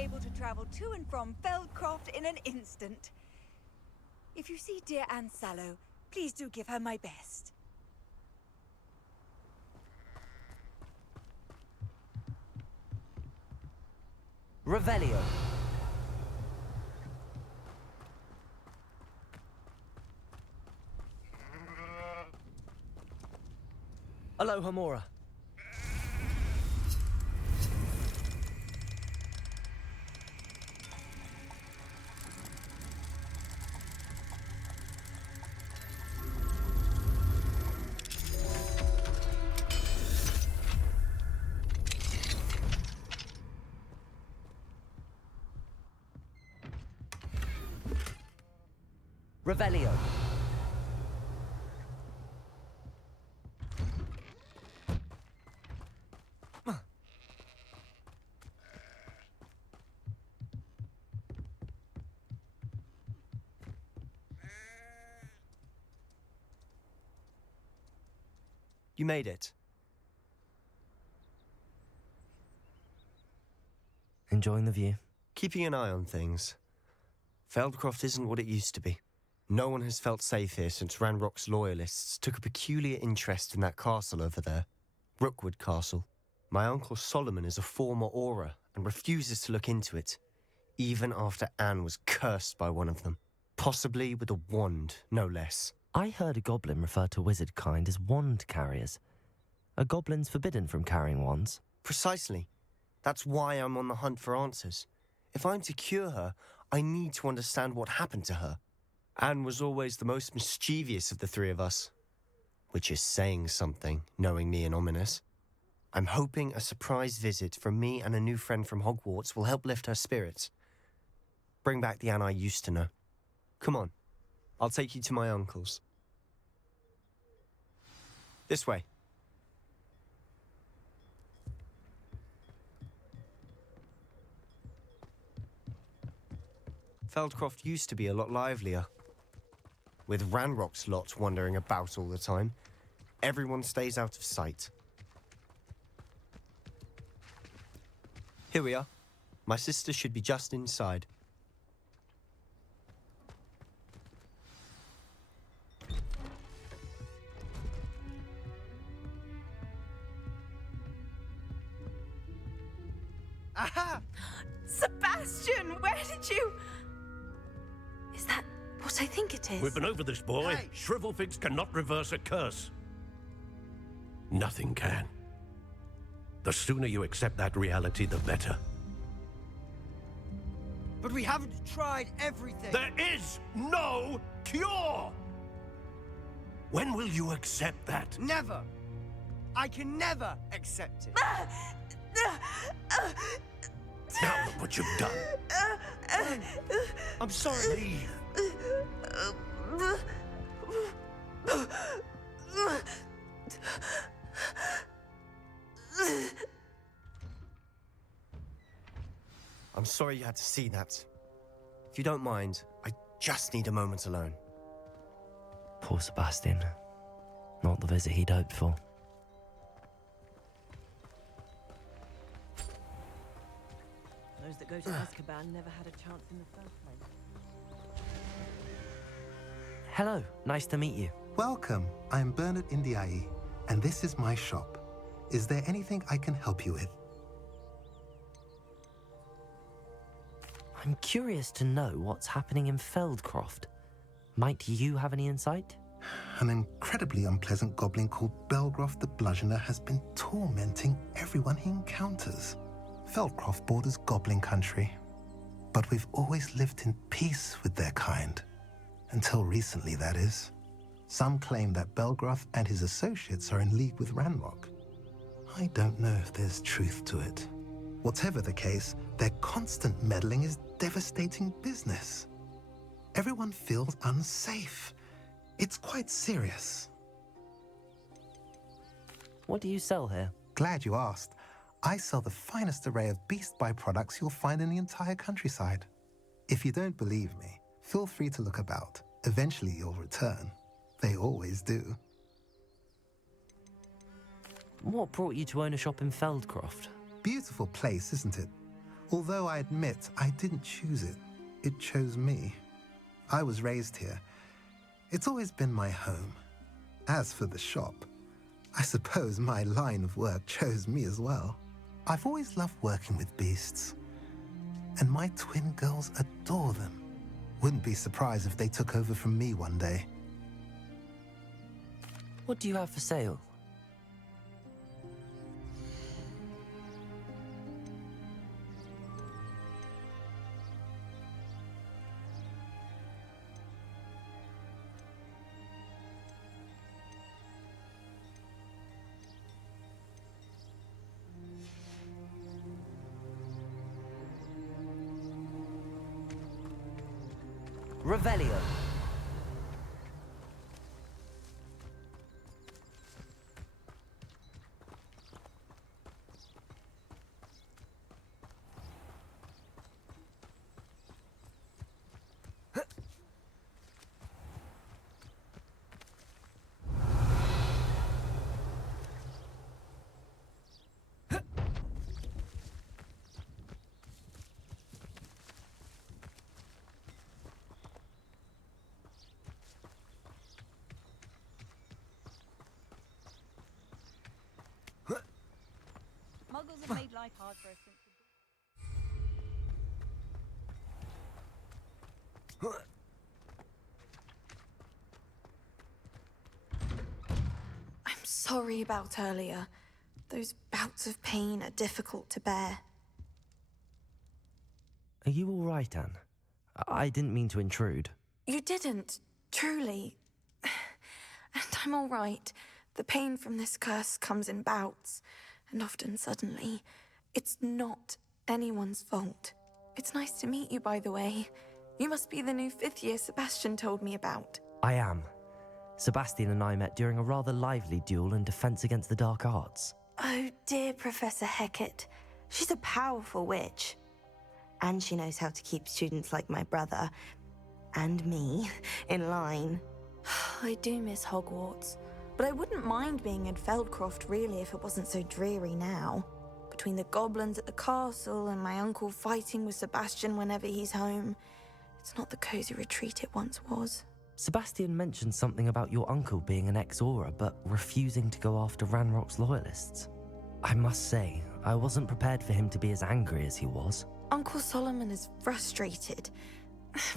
able to travel to and from Feldcroft in an instant. If you see dear Anne Sallow, please do give her my best. Revelio. Aloha Mora. Revelio. You made it. Enjoying the view? Keeping an eye on things. Feldcroft isn't what it used to be. No one has felt safe here since Ranrock's loyalists took a peculiar interest in that castle over there. Rookwood Castle. My uncle Solomon is a former Auror and refuses to look into it, even after Anne was cursed by one of them. Possibly with a wand, no less. I heard a goblin refer to wizard kind as wand carriers. Are goblins forbidden from carrying wands? Precisely. That's why I'm on the hunt for answers. If I'm to cure her, I need to understand what happened to her. Anne was always the most mischievous of the three of us. Which is saying something, knowing me and Ominous. I'm hoping a surprise visit from me and a new friend from Hogwarts will help lift her spirits. Bring back the Anne I used to know. Come on. I'll take you to my uncle's. This way. Feldcroft used to be a lot livelier. With Ranrock's lot wandering about all the time, everyone stays out of sight. Here we are. My sister should be just inside. Aha! Sebastian, where did you... Is that what I think it is? We've been over this, boy. Hey. Shrivelfigs cannot reverse a curse. Nothing can. The sooner you accept that reality, the better. But we haven't tried everything. There is no cure! When will you accept that? Never. I can never accept it. Now look what you've done. I'm sorry. Leave. I'm sorry you had to see that. If you don't mind, I just need a moment alone. Poor Sebastian. Not the visit he'd hoped for. Those that go to Azkaban never had a chance in the first place. Hello, nice to meet you. Welcome, I'm Bernard Indiai, and this is my shop. Is there anything I can help you with? I'm curious to know what's happening in Feldcroft. Might you have any insight? An incredibly unpleasant goblin called Belgroth the Bludgeoner has been tormenting everyone he encounters. Feldcroft borders goblin country, but we've always lived in peace with their kind. Until recently, that is. Some claim that Belgroth and his associates are in league with Ranrock. I don't know if there's truth to it. Whatever the case, their constant meddling is devastating business. Everyone feels unsafe. It's quite serious. What do you sell here? Glad you asked. I sell the finest array of beast byproducts you'll find in the entire countryside. If you don't believe me, feel free to look about. Eventually you'll return. They always do. What brought you to own a shop in Feldcroft? Beautiful place, isn't it? Although I admit I didn't choose it, it chose me. I was raised here. It's always been my home. As for the shop, I suppose my line of work chose me as well. I've always loved working with beasts, and my twin girls adore them. Wouldn't be surprised if they took over from me one day. What do you have for sale? Revelio. Muggles have made life hard for us since I'm sorry about earlier. Those bouts of pain are difficult to bear. Are you all right, Anne? I didn't mean to intrude. You didn't, truly. And I'm all right. The pain from this curse comes in bouts, and often suddenly. It's not anyone's fault. It's nice to meet you, by the way. You must be the new 5th year Sebastian told me about. I am. Sebastian and I met during a rather lively duel in defense against the dark arts. Oh, dear Professor Hecat. She's a powerful witch. And she knows how to keep students like my brother, and me, in line. I do miss Hogwarts, but I wouldn't mind being in Feldcroft, really, if it wasn't so dreary now. Between the goblins at the castle and my uncle fighting with Sebastian whenever he's home, it's not the cozy retreat it once was. Sebastian mentioned something about your uncle being an ex-Auror, but refusing to go after Ranrock's loyalists. I must say, I wasn't prepared for him to be as angry as he was. Uncle Solomon is frustrated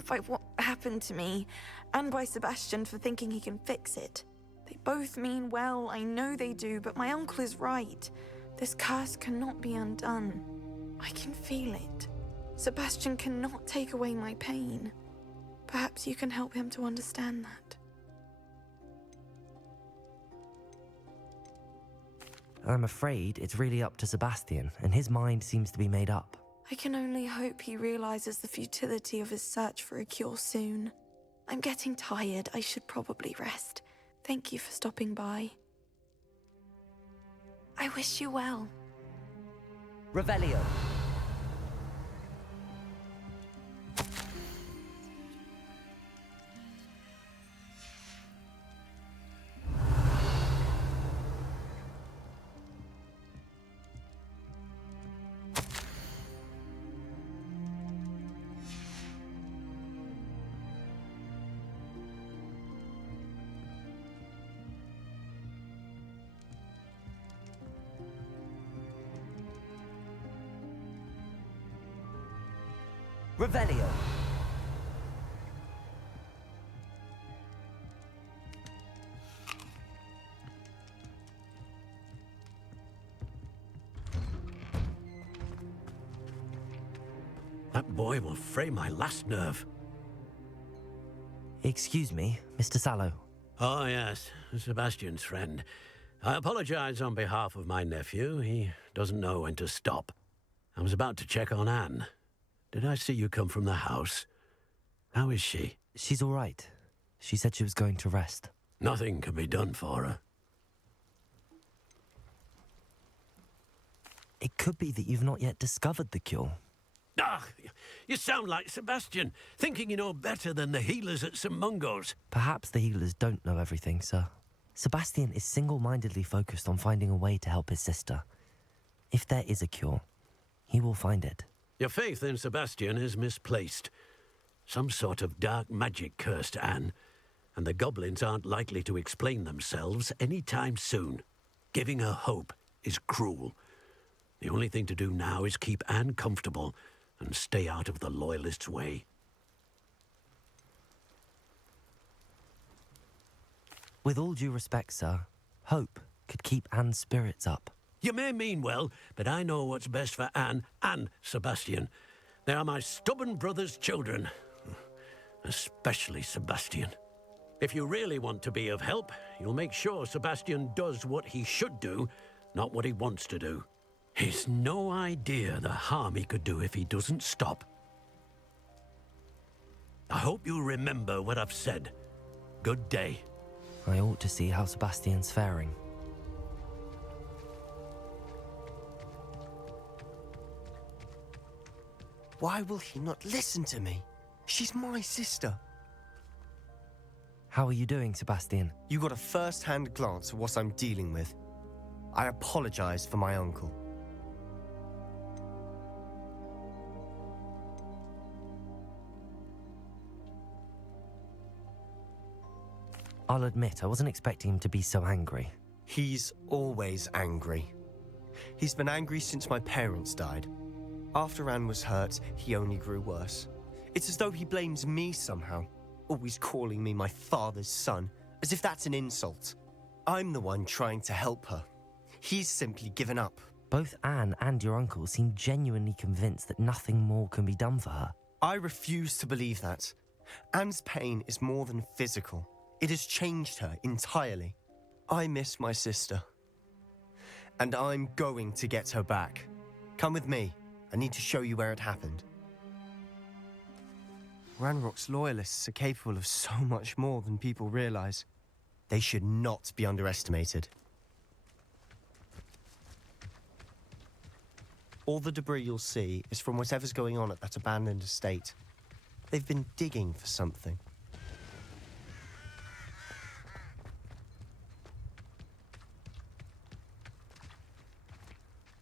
by what happened to me, and by Sebastian for thinking he can fix it. They both mean well, I know they do, but my uncle is right. This curse cannot be undone. I can feel it. Sebastian cannot take away my pain. Perhaps you can help him to understand that. I'm afraid it's really up to Sebastian, and his mind seems to be made up. I can only hope he realizes the futility of his search for a cure soon. I'm getting tired. I should probably rest. Thank you for stopping by. I wish you well. Revelio. Revelio. That boy will fray my last nerve. Excuse me, Mr. Sallow. Oh, yes, Sebastian's friend. I apologize on behalf of my nephew. He doesn't know when to stop. I was about to check on Anne. Did I see you come from the house? How is she? She's all right. She said she was going to rest. Nothing can be done for her. It could be that you've not yet discovered the cure. Ah, you sound like Sebastian, thinking you know better than the healers at St. Mungo's. Perhaps the healers don't know everything, sir. Sebastian is single-mindedly focused on finding a way to help his sister. If there is a cure, he will find it. Your faith in Sebastian is misplaced. Some sort of dark magic cursed Anne, and the goblins aren't likely to explain themselves any time soon. Giving her hope is cruel. The only thing to do now is keep Anne comfortable and stay out of the Loyalists' way. With all due respect, sir, hope could keep Anne's spirits up. You may mean well, but I know what's best for Anne and Sebastian. They are my stubborn brother's children. Especially Sebastian. If you really want to be of help, you'll make sure Sebastian does what he should do, not what he wants to do. He's no idea the harm he could do if he doesn't stop. I hope you remember what I've said. Good day. I ought to see how Sebastian's faring. Why will he not listen to me? She's my sister. How are you doing, Sebastian? You got a first-hand glance at what I'm dealing with. I apologize for my uncle. I'll admit, I wasn't expecting him to be so angry. He's always angry. He's been angry since my parents died. After Anne was hurt, he only grew worse. It's as though he blames me somehow, always calling me my father's son, as if that's an insult. I'm the one trying to help her. He's simply given up. Both Anne and your uncle seem genuinely convinced that nothing more can be done for her. I refuse to believe that. Anne's pain is more than physical. It has changed her entirely. I miss my sister. And I'm going to get her back. Come with me. I need to show you where it happened. Ranrock's Loyalists are capable of so much more than people realize. They should not be underestimated. All the debris you'll see is from whatever's going on at that abandoned estate. They've been digging for something.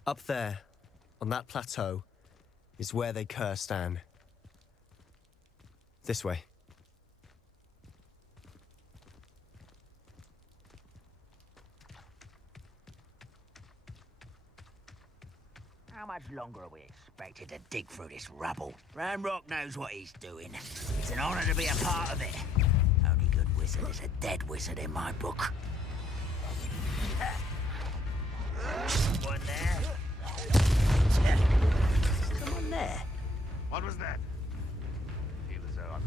Up there, on that plateau, is where they cursed Anne. This way. How much longer are we expected to dig through this rubble? Ranrock knows what he's doing. It's an honor to be a part of it. Only good wizard is a dead wizard in my book. One there. Someone there. What was that? Feel as though I'm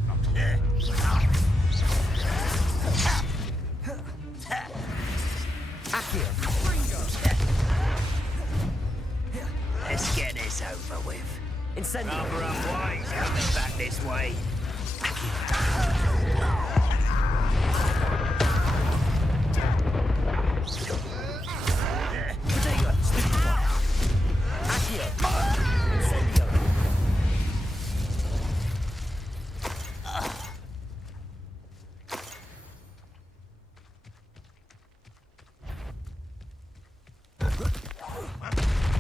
Let's get this over with. Rather unwise coming back this way.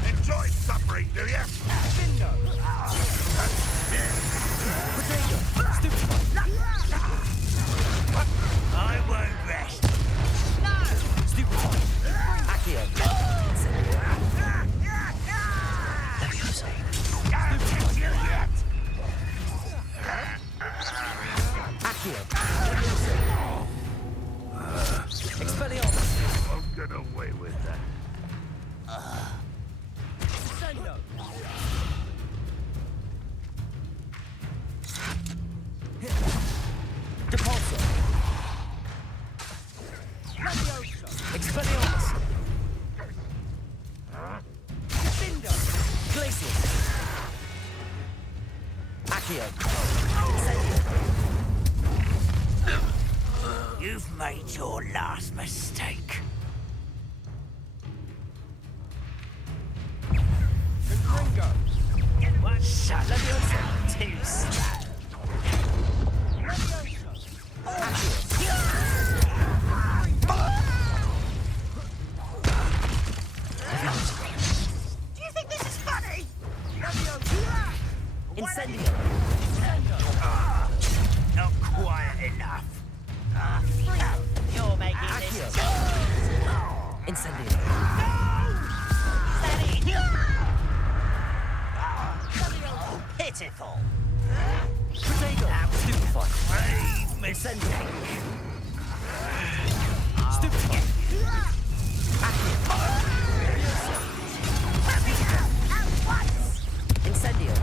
Enjoy suffering, do you? I won't rest. Won't get away with that. You've made your last mistake. One shot, two slap. Do you think this is funny? Incendio! Not quiet enough. You're making this... Incendio! Oh, pitiful. Protego! Stupefy! Incendio! Stupefy! Incendio!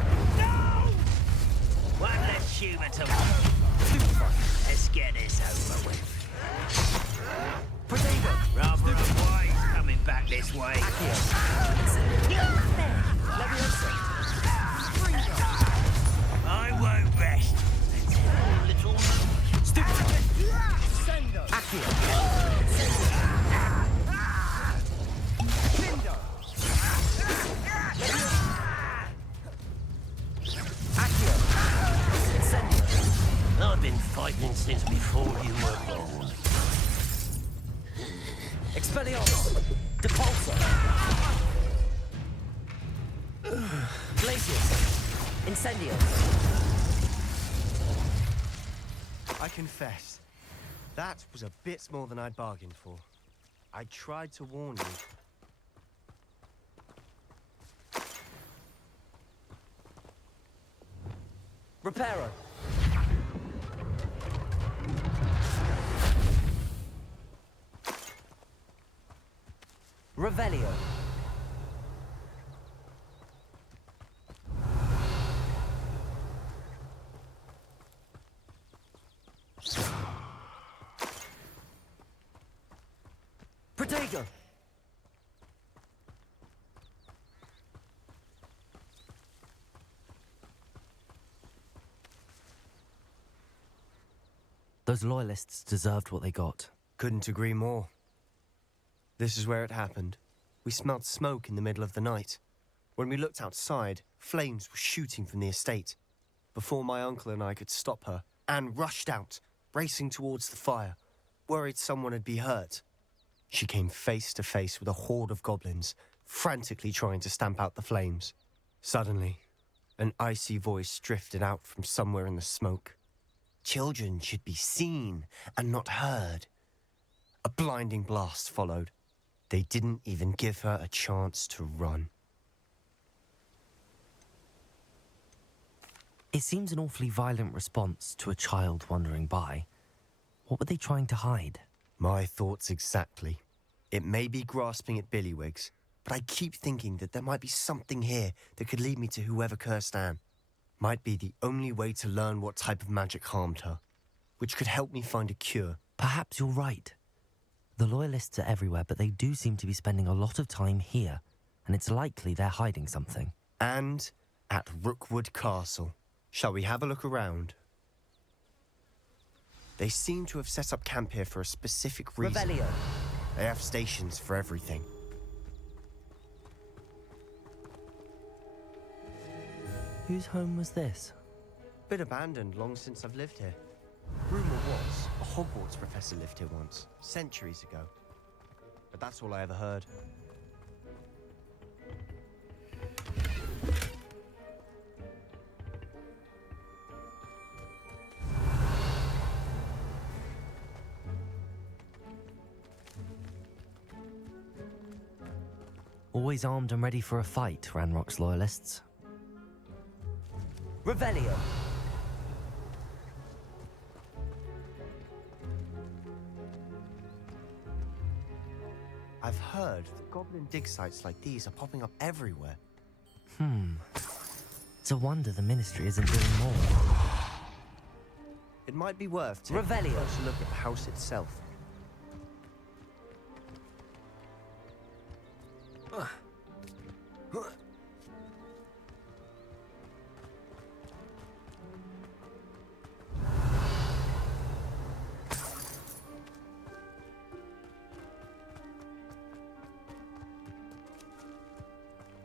One less human to... Let's get this over with. Protego! Rather than why he's coming back this way. I won't rest. Little I've been fighting since before you were born. Expelliarmus! Depulsor! Glacius! Incendio! I confess, that was a bit more than I'd bargained for. I tried to warn you. Reparo! Revelio! Protego! Those loyalists deserved what they got. Couldn't agree more. This is where it happened. We smelled smoke in the middle of the night. When we looked outside, flames were shooting from the estate. Before my uncle and I could stop her, Anne rushed out, racing towards the fire, worried someone had been hurt. She came face to face with a horde of goblins, frantically trying to stamp out the flames. Suddenly, an icy voice drifted out from somewhere in the smoke. Children should be seen and not heard. A blinding blast followed. They didn't even give her a chance to run. It seems an awfully violent response to a child wandering by. What were they trying to hide? My thoughts exactly. It may be grasping at Billywigs, but I keep thinking that there might be something here that could lead me to whoever cursed Anne. Might be the only way to learn what type of magic harmed her, which could help me find a cure. Perhaps you're right. The Loyalists are everywhere, but they do seem to be spending a lot of time here, and it's likely they're hiding something. And at Rookwood Castle. Shall we have a look around? They seem to have set up camp here for a specific reason. Revelio. They have stations for everything. Whose home was this? Been abandoned long since I've lived here. Rumour was a Hogwarts professor lived here once, centuries ago. But that's all I ever heard. Always armed and ready for a fight, Ranrock's Loyalists. Revelio. I've heard that goblin dig sites like these are popping up everywhere. It's a wonder the Ministry isn't doing more. It might be worth taking a Revelio. closer look at the house itself.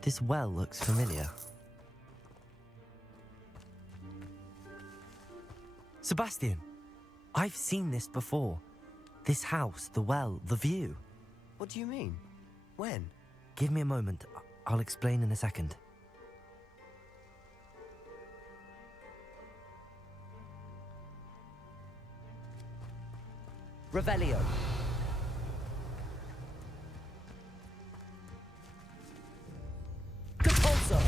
This well looks familiar. Sebastian, I've seen this before. This house, the well, the view. What do you mean? When? Give me a moment. I'll explain in a second. Revelio. Compulso.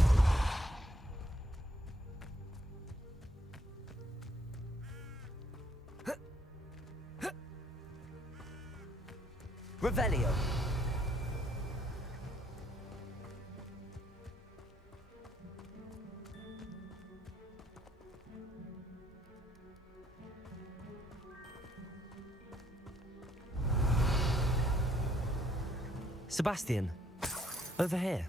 Revelio. Sebastian, over here.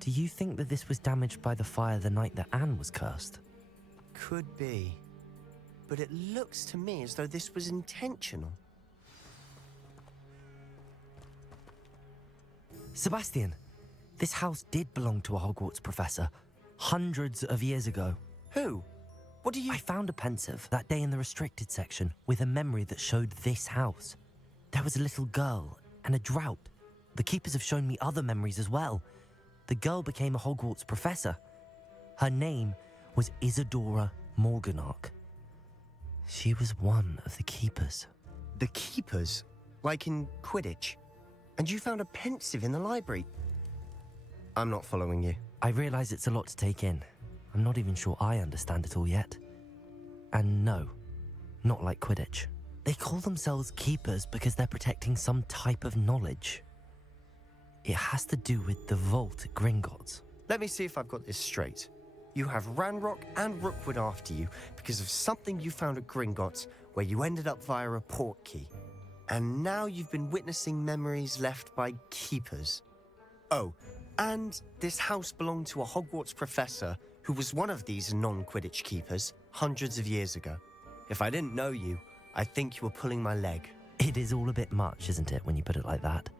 Do you think that this was damaged by the fire the night that Anne was cursed? Could be. But it looks to me as though this was intentional. Sebastian, this house did belong to a Hogwarts professor hundreds of years ago. Who? What do you... I found a pensive that day in the restricted section with a memory that showed this house. There was a little girl and a drought. The keepers have shown me other memories as well. The girl became a Hogwarts professor. Her name was Isadora Morganach. She was one of the keepers. The keepers? Like in Quidditch? And you found a pensive in the library? I'm not following you. I realise it's a lot to take in. I'm not even sure I understand it all yet. And no, not like Quidditch. They call themselves keepers because they're protecting some type of knowledge. It has to do with the vault at Gringotts. Let me see if I've got this straight. You have Ranrock and Rookwood after you because of something you found at Gringotts where you ended up via a port key. And now you've been witnessing memories left by keepers. Oh, and this house belonged to a Hogwarts professor who was one of these non-Quidditch keepers hundreds of years ago. If I didn't know you, I think you were pulling my leg. It is all a bit much, isn't it, when you put it like that?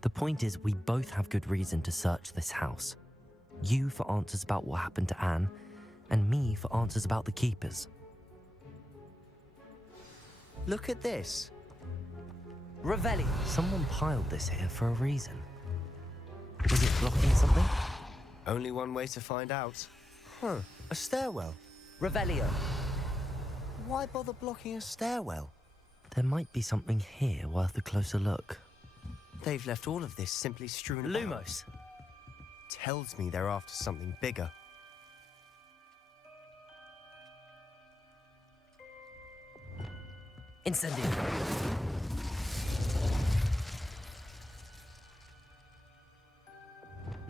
The point is, we both have good reason to search this house. You for answers about what happened to Anne, and me for answers about the keepers. Look at this. Revelli. Someone piled this here for a reason. Was it blocking something? Only one way to find out. Huh, a stairwell. Revelio. Why bother blocking a stairwell? There might be something here worth a closer look. They've left all of this simply strewn about. Lumos. Tells me they're after something bigger. Incendio.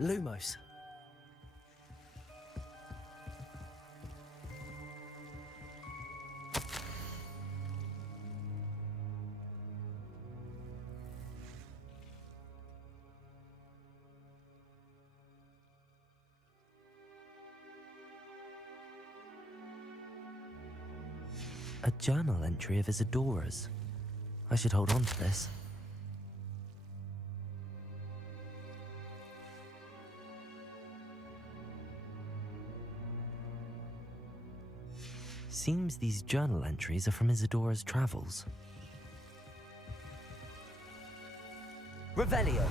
Lumos. A journal entry of Isadora's. I should hold on to this. Seems these journal entries are from Isadora's travels. Revelio.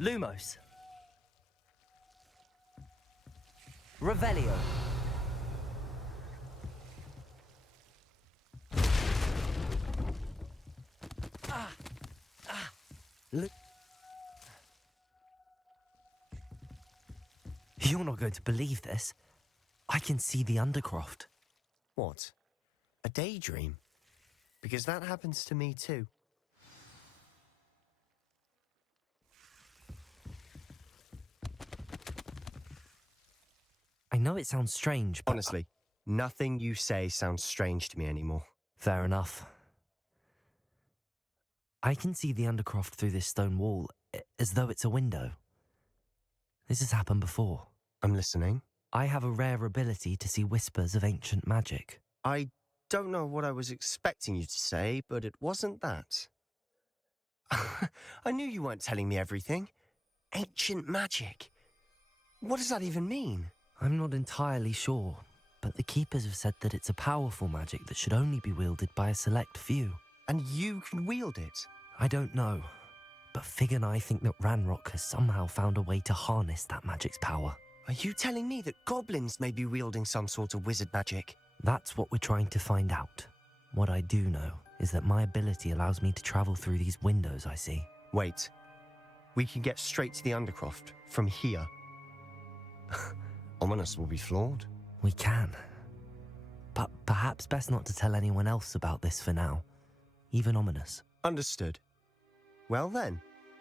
Lumos. Revelio. You're not going to believe this. I can see the Undercroft. What? A daydream? Because that happens to me too. I know it sounds strange, but... Honestly, nothing you say sounds strange to me anymore. Fair enough. I can see the Undercroft through this stone wall, as though it's a window. This has happened before. I'm listening. I have a rare ability to see whispers of ancient magic. I don't know what I was expecting you to say, but it wasn't that. I knew you weren't telling me everything. Ancient magic. What does that even mean? I'm not entirely sure, but the Keepers have said that it's a powerful magic that should only be wielded by a select few. And you can wield it? I don't know, but Fig and I think that Ranrock has somehow found a way to harness that magic's power. Are you telling me that goblins may be wielding some sort of wizard magic? That's what we're trying to find out. What I do know is that my ability allows me to travel through these windows I see. Wait. We can get straight to the Undercroft from here. Ominous will be floored. We can. But perhaps best not to tell anyone else about this for now. Even Ominous. Understood. Well then,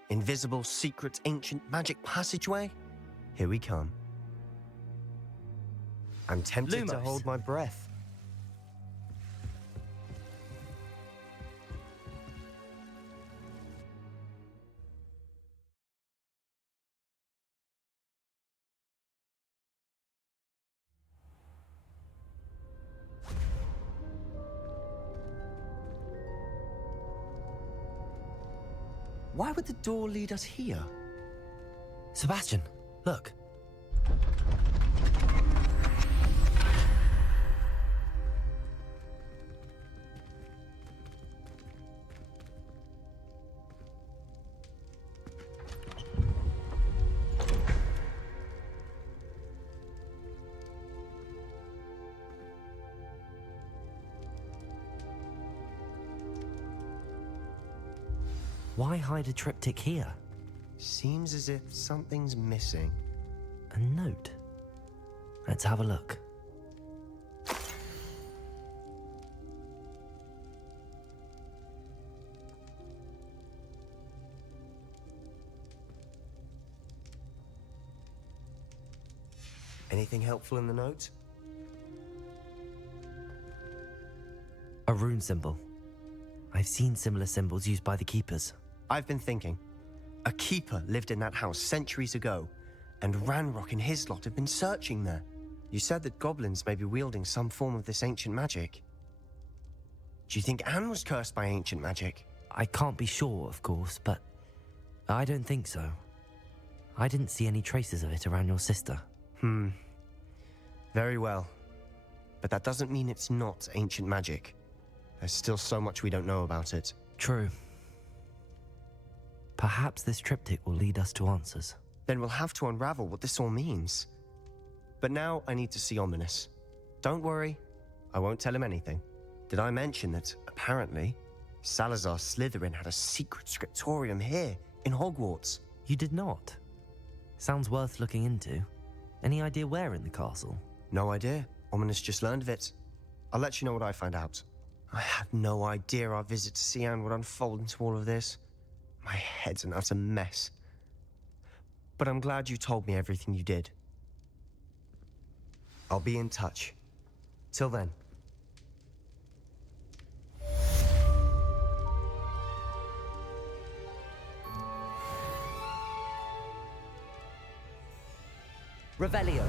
invisible, secret, ancient magic passageway? Here we come. I'm tempted to Lumos. hold my breath. Why would the door lead us here? Sebastian, look. Why hide a triptych here? Seems as if something's missing. A note. Let's have a look. Anything helpful in the note? A rune symbol. I've seen similar symbols used by the Keepers. I've been thinking. A keeper lived in that house centuries ago, and Ranrock and his lot have been searching there. You said that goblins may be wielding some form of this ancient magic. Do you think Anne was cursed by ancient magic? I can't be sure, of course, but I don't think so. I didn't see any traces of it around your sister. Very well. But that doesn't mean it's not ancient magic. There's still so much we don't know about it. True. Perhaps this triptych will lead us to answers. Then we'll have to unravel what this all means. But now I need to see Ominous. Don't worry, I won't tell him anything. Did I mention that, apparently, Salazar Slytherin had a secret scriptorium here, in Hogwarts? You did not? Sounds worth looking into. Any idea where in the castle? No idea. Ominous just learned of it. I'll let you know what I find out. I had no idea our visit to Sian would unfold into all of this. My head's an utter mess. But I'm glad you told me everything you did. I'll be in touch. Till then. Revelio.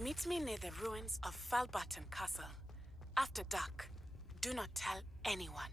Meet me near the ruins of Falbaton Castle. After dark. Do not tell anyone.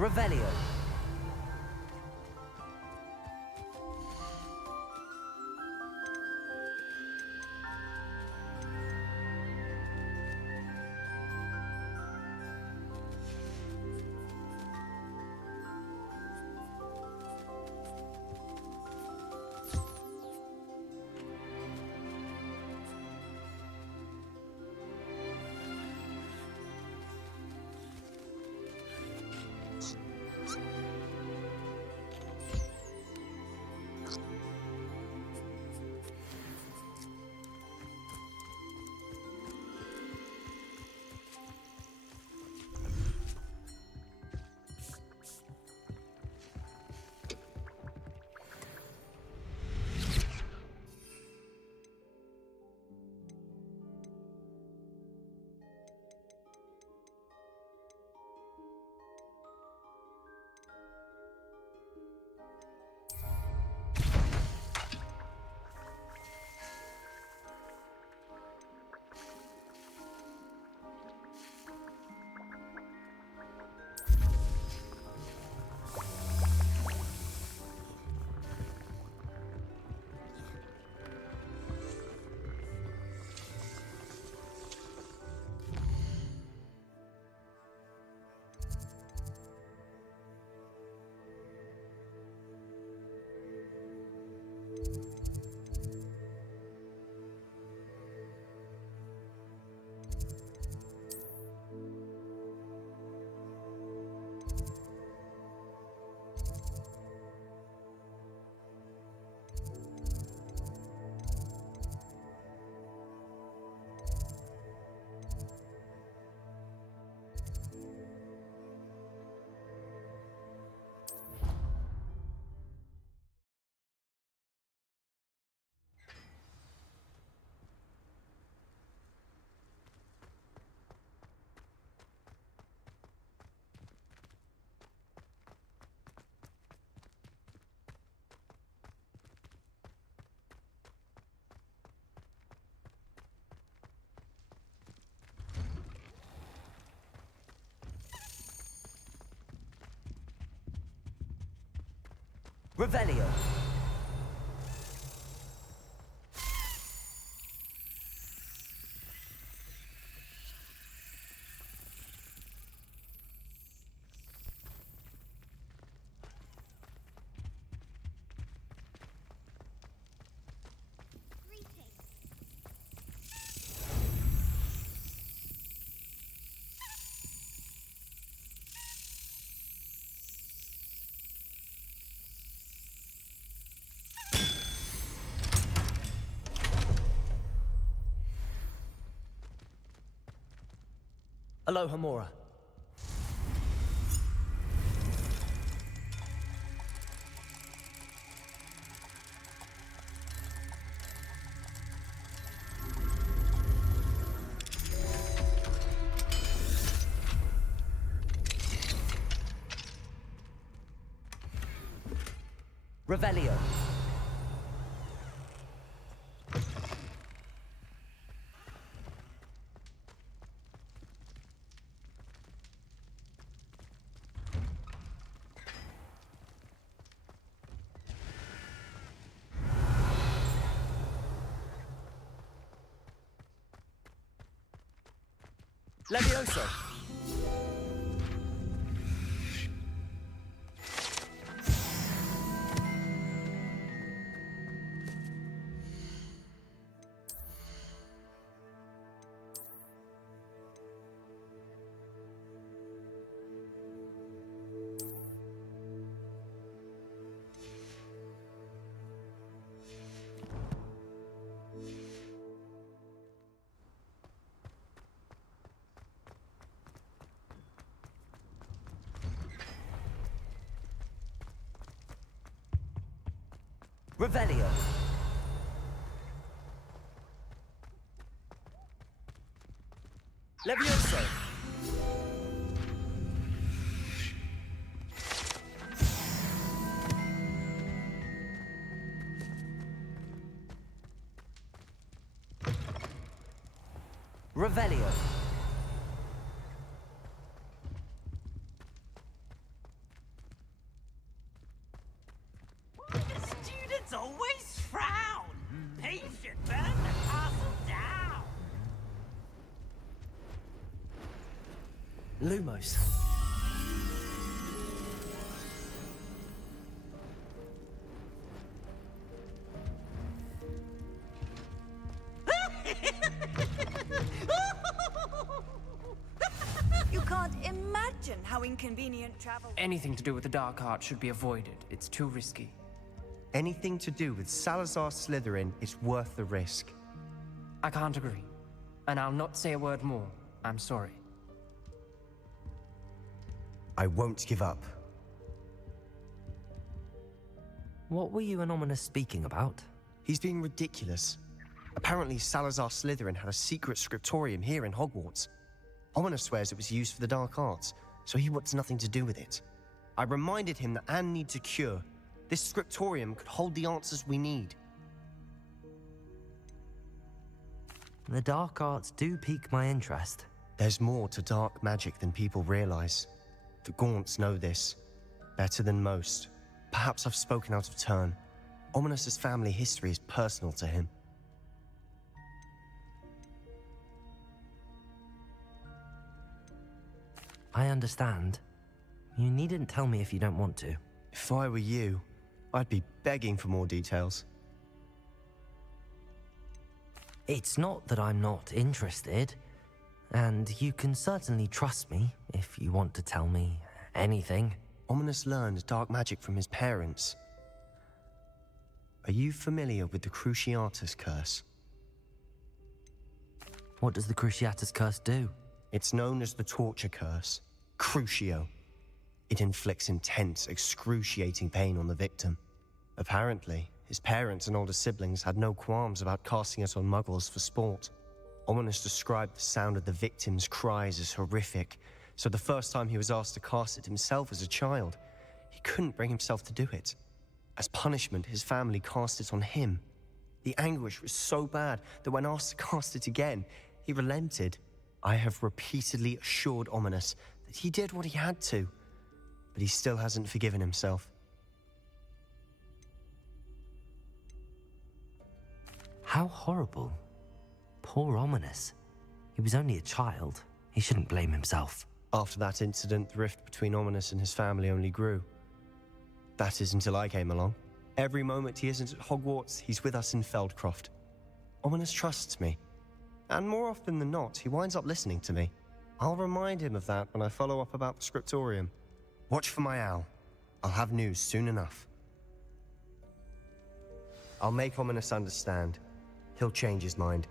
Revelio. Revelio. Aloha Mora. Revelio. Levioso. Revelio. Levioso. Revelio. Lumos. You can't imagine how inconvenient travel. Anything to do with the dark art should be avoided. It's too risky. Anything to do with Salazar Slytherin is worth the risk. I can't agree. And I'll not say a word more. I'm sorry. I won't give up. What were you and Ominous speaking about? He's being ridiculous. Apparently, Salazar Slytherin had a secret scriptorium here in Hogwarts. Ominous swears it was used for the dark arts, so he wants nothing to do with it. I reminded him that Anne needs a cure. This scriptorium could hold the answers we need. The dark arts do pique my interest. There's more to dark magic than people realize. The Gaunts know this better than most. Perhaps I've spoken out of turn. Ominous's family history is personal to him. I understand. You needn't tell me if you don't want to. If I were you, I'd be begging for more details. It's not that I'm not interested, and you can certainly trust me if you want to tell me anything. Ominous learned dark magic from his parents. Are you familiar with the Cruciatus Curse? What does the Cruciatus Curse do? It's known as the Torture Curse, Crucio. It inflicts intense, excruciating pain on the victim. Apparently, his parents and older siblings had no qualms about casting it on muggles for sport. Ominous described the sound of the victim's cries as horrific, so the first time he was asked to cast it himself as a child, he couldn't bring himself to do it. As punishment, his family cast it on him. The anguish was so bad that when asked to cast it again, he relented. I have repeatedly assured Ominous that he did what he had to, but he still hasn't forgiven himself. How horrible. Poor Ominous. He was only a child. He shouldn't blame himself. After that incident, the rift between Ominous and his family only grew. That is until I came along. Every moment he isn't at Hogwarts, he's with us in Feldcroft. Ominous trusts me. And more often than not, he winds up listening to me. I'll remind him of that when I follow up about the scriptorium. Watch for my owl. I'll have news soon enough. I'll make Ominous understand. He'll change his mind.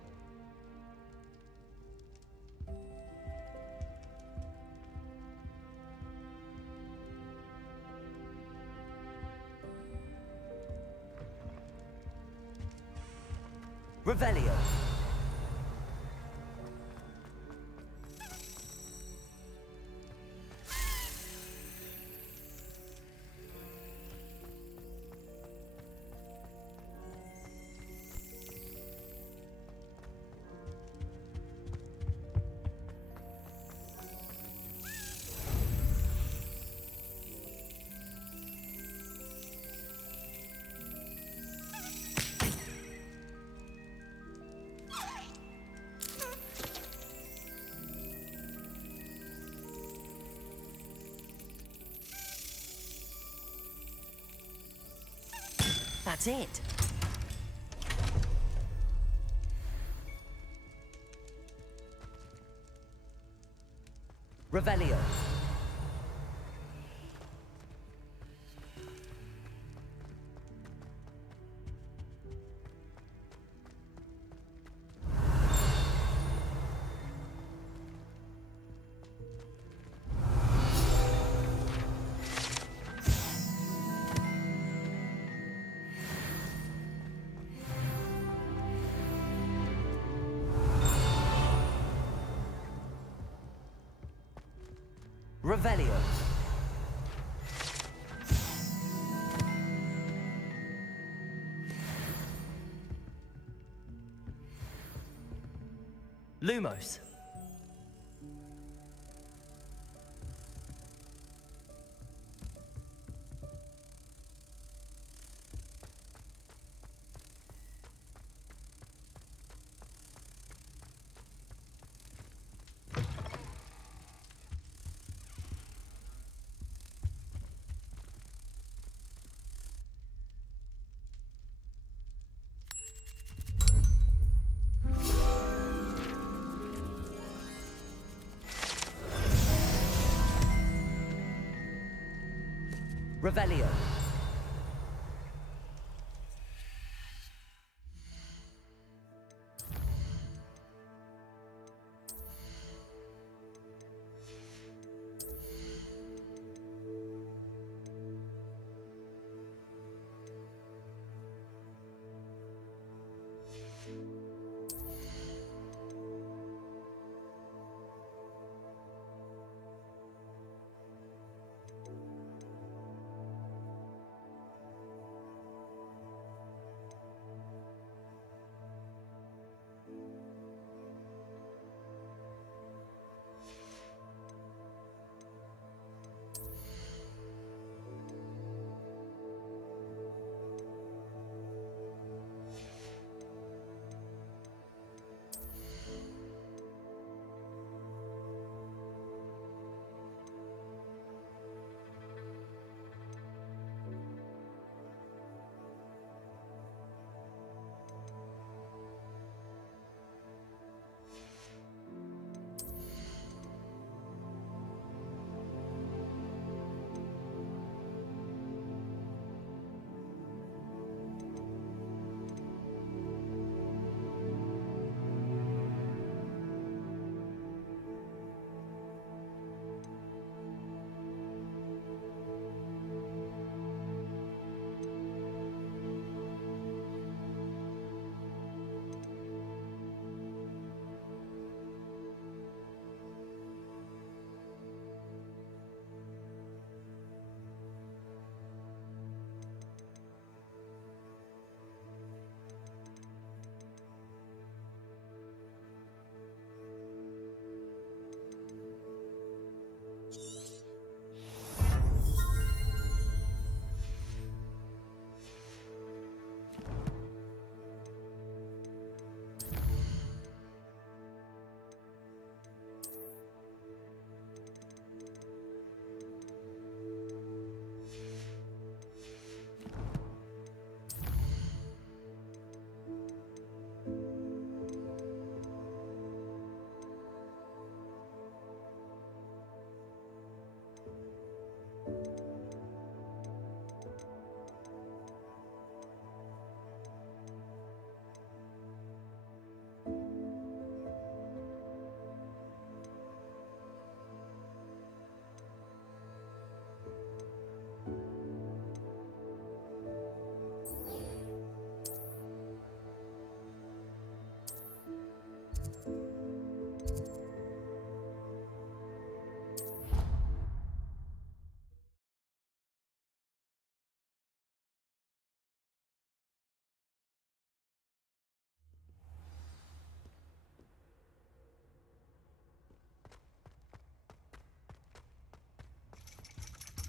Revelio. That's it. Revelio. Revelio. Lumos. Revelio.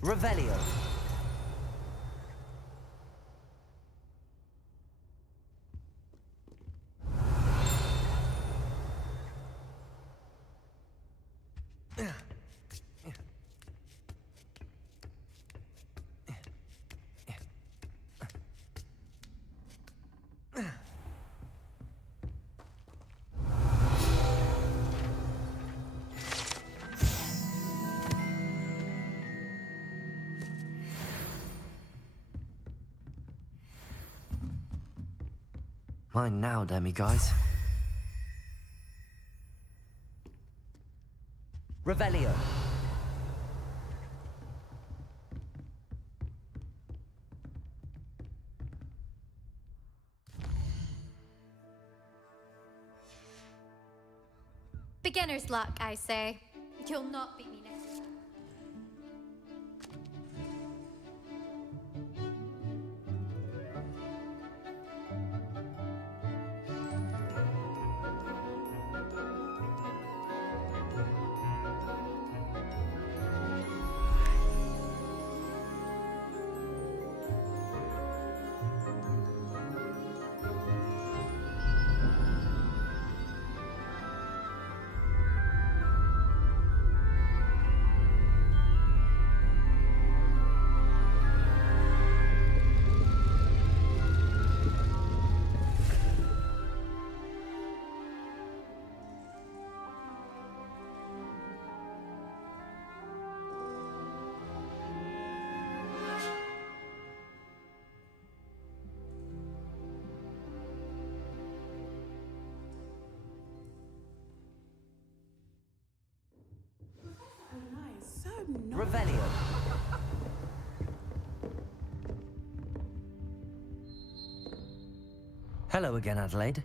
Revelio. Mine now, demiguise. Revelio. Beginner's luck, I say. You'll not beat me next time. Hello again, Adelaide.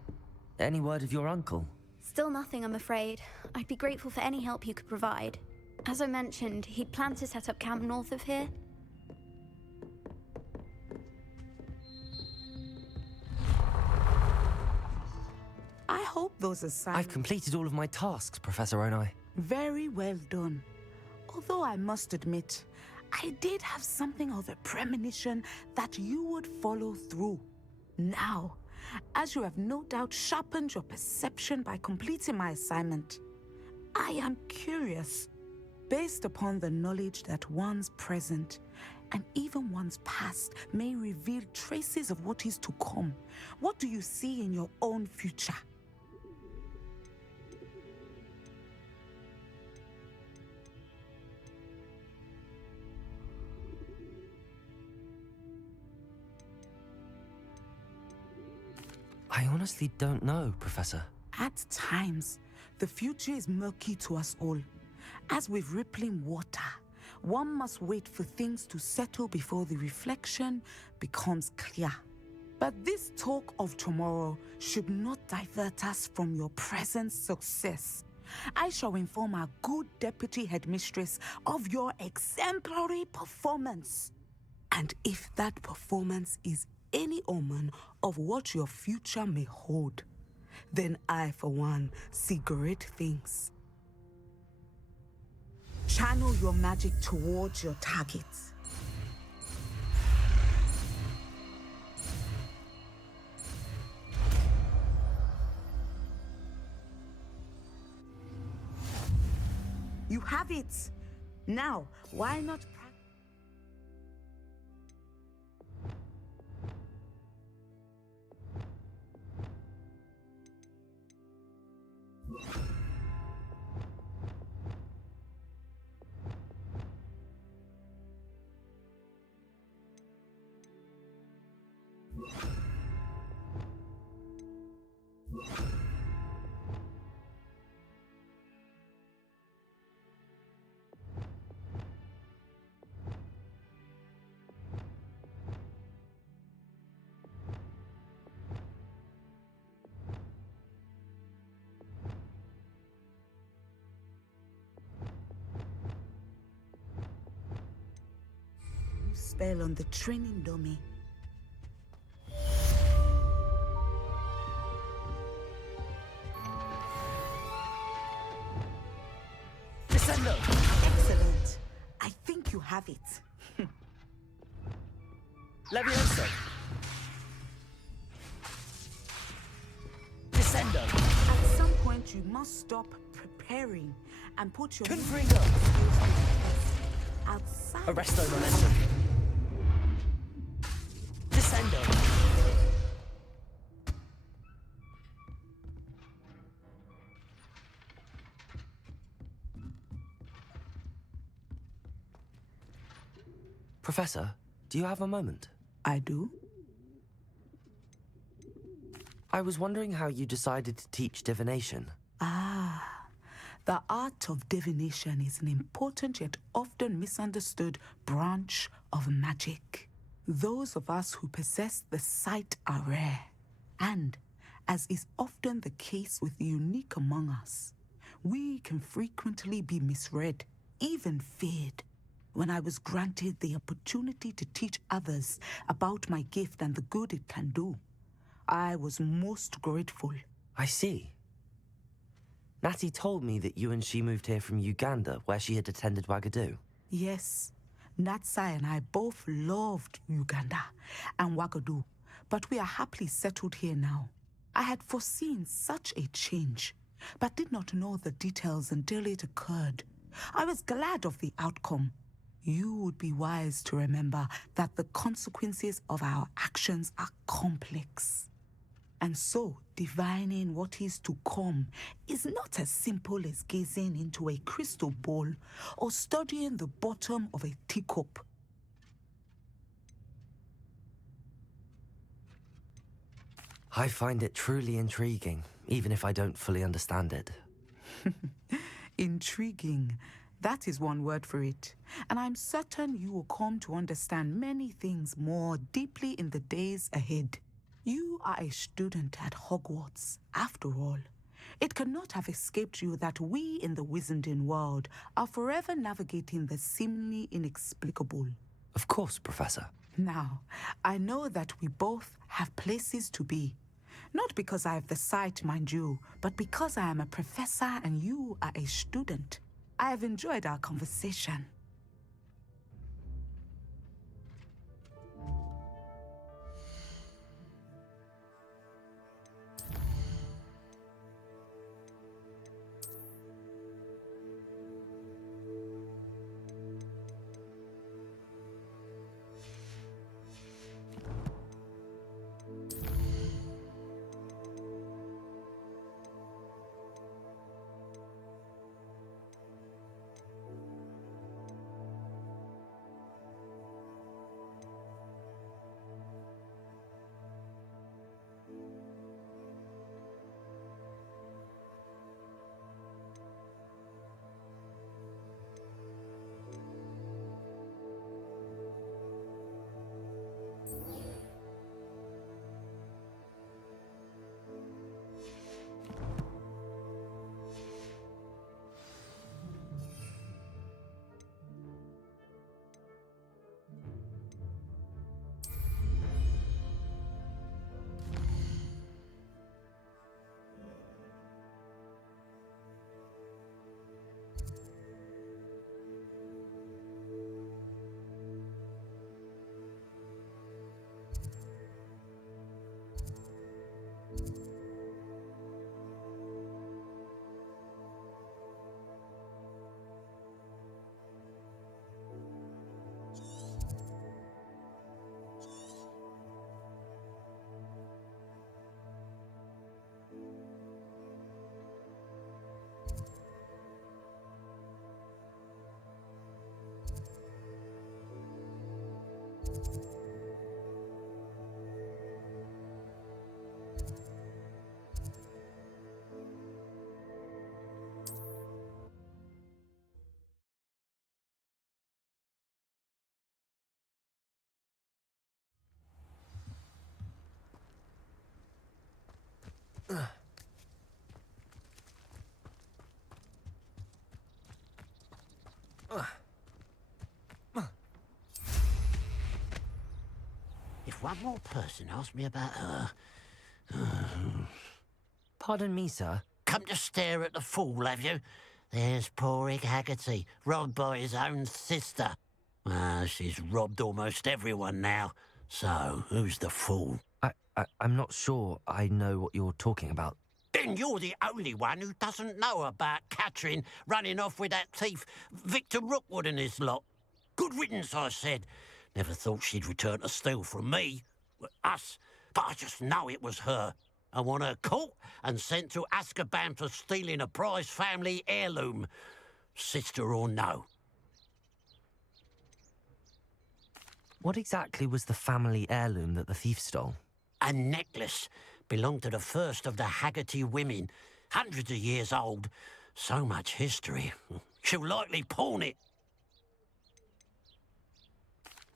Any word of your uncle? Still nothing, I'm afraid. I'd be grateful for any help you could provide. As I mentioned, he'd planned to set up camp north of here. I hope those assignments... I've completed all of my tasks, Professor Onai. Very well done. Although I must admit, I did have something of a premonition that you would follow through. Now, as you have no doubt sharpened your perception by completing my assignment, I am curious, based upon the knowledge that one's present and even one's past may reveal traces of what is to come. What do you see in your own future? I honestly don't know, Professor. At times, the future is murky to us all. As with rippling water, one must wait for things to settle before the reflection becomes clear. But this talk of tomorrow should not divert us from your present success. I shall inform our good deputy headmistress of your exemplary performance. And if that performance is any omen of what your future may hold, then I, for one, see great things. Channel your magic towards your targets. You have it. Now, why not practice? Spell on the training dummy. Descendo! Excellent. I think you have it. Levioso! Descendo! At some point, you must stop preparing and put your Confringo! outside. Arresto momentum! Descendo! Professor, do you have a moment? I do. I was wondering how you decided to teach divination. The art of divination is an important yet often misunderstood branch of magic. Those of us who possess the sight are rare, and, as is often the case with the unique among us, we can frequently be misread, even feared. When I was granted the opportunity to teach others about my gift and the good it can do, I was most grateful. I see. Natty told me that you and she moved here from Uganda, where she had attended Wagadu. Yes, Natsai and I both loved Uganda and Wagadu, but we are happily settled here now. I had foreseen such a change, but did not know the details until it occurred. I was glad of the outcome. You would be wise to remember that the consequences of our actions are complex. And so, divining what is to come is not as simple as gazing into a crystal ball or studying the bottom of a teacup. I find it truly intriguing, even if I don't fully understand it. Intriguing. That is one word for it. And I'm certain you will come to understand many things more deeply in the days ahead. You are a student at Hogwarts, after all. It cannot have escaped you that we in the Wizarding world are forever navigating the seemingly inexplicable. Of course, Professor. Now, I know that we both have places to be. Not because I have the sight, mind you, but because I am a professor and you are a student. I have enjoyed our conversation. If one more person asks me about her... Pardon me, sir. Come to stare at the fool, have you? There's poor Ig Haggerty, robbed by his own sister. She's robbed almost everyone now. So, who's the fool? I'm not sure I know what you're talking about. Then you're the only one who doesn't know about Catherine running off with that thief, Victor Rookwood and his lot. Good riddance, I said. Never thought she'd return to steal from me, us, but I just know it was her. I want her caught and sent to Azkaban for stealing a prize family heirloom, sister or no. What exactly was the family heirloom that the thief stole? A necklace belonged to the first of the Haggerty women, hundreds of years old. So much history. She'll likely pawn it.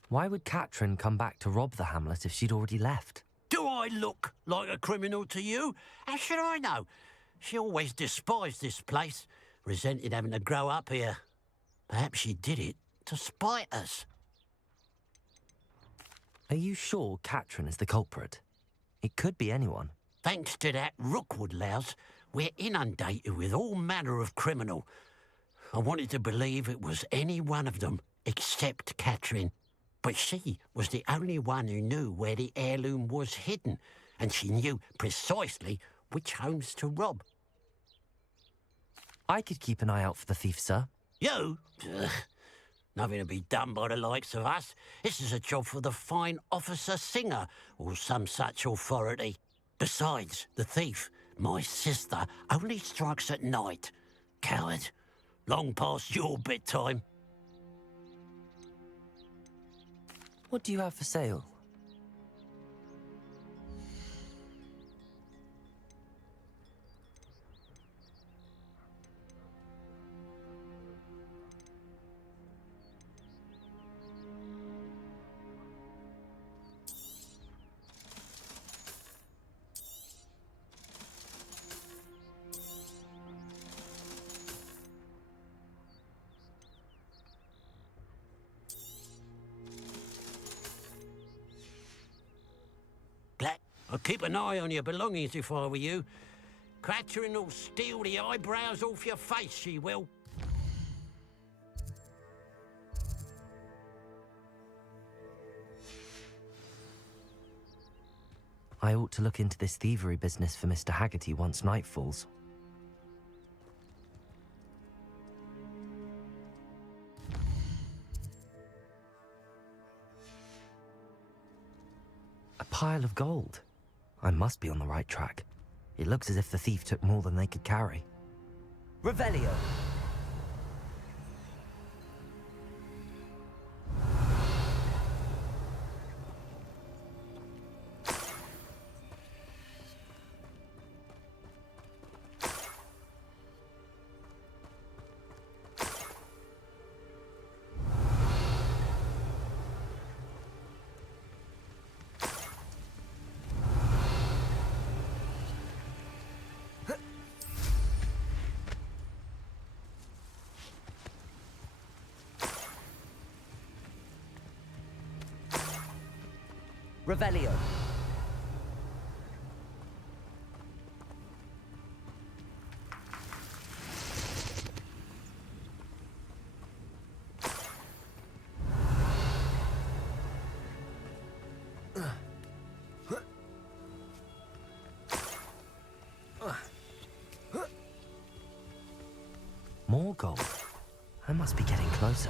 Why would Catherine come back to rob the hamlet if she'd already left? Do I look like a criminal to you? How should I know? She always despised this place, resented having to grow up here. Perhaps she did it to spite us. Are you sure Catherine is the culprit? It could be anyone. Thanks to that Rookwood louse, we're inundated with all manner of criminal. I wanted to believe it was any one of them, except Catherine. But she was the only one who knew where the heirloom was hidden, and she knew precisely which homes to rob. I could keep an eye out for the thief, sir. You? Ugh. Nothing to be done by the likes of us. This is a job for the fine officer Singer, or some such authority. Besides, the thief, my sister, only strikes at night. Coward. Long past your bedtime. What do you have for sale? I'd keep an eye on your belongings if I were you. Catherine will steal the eyebrows off your face, she will. I ought to look into this thievery business for Mr. Haggerty once night falls. A pile of gold. I must be on the right track. It looks as if the thief took more than they could carry. Revelio! Revelio. More gold. I must be getting closer.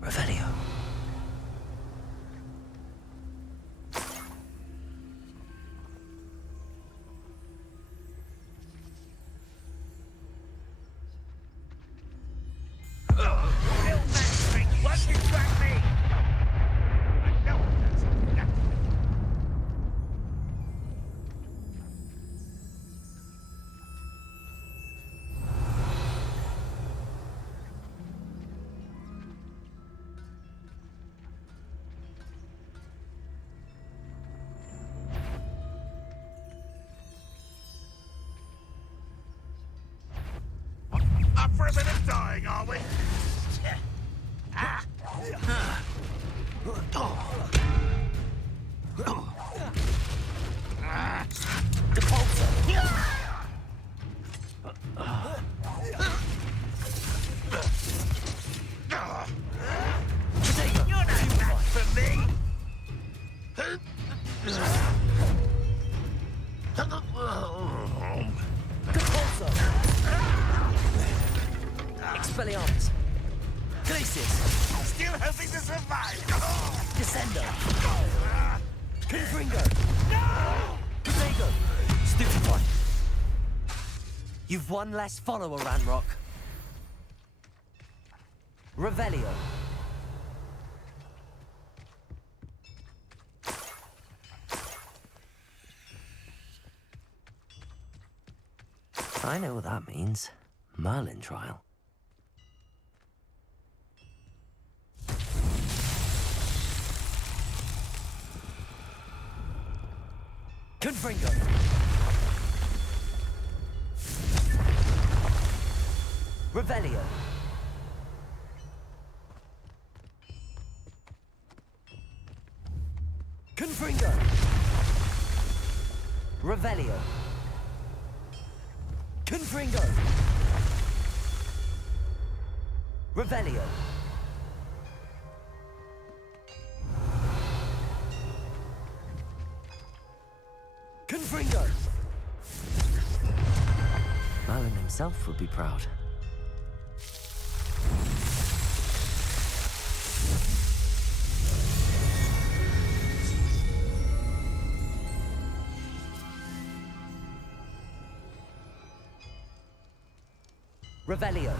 Revelio. Up for a bit of dying, are we? You're not back for me! Expelliarmus. Glacius. Still hoping to survive! Descendo. Confringo. No! Protego. Stupefy. You've one less follower, Ranrock. Revelio. I know what that means. Merlin trial. Confringo. Revelio. Confringo. Revelio. Confringo. Revelio. Confringo. Merlin himself would be proud. Revelio.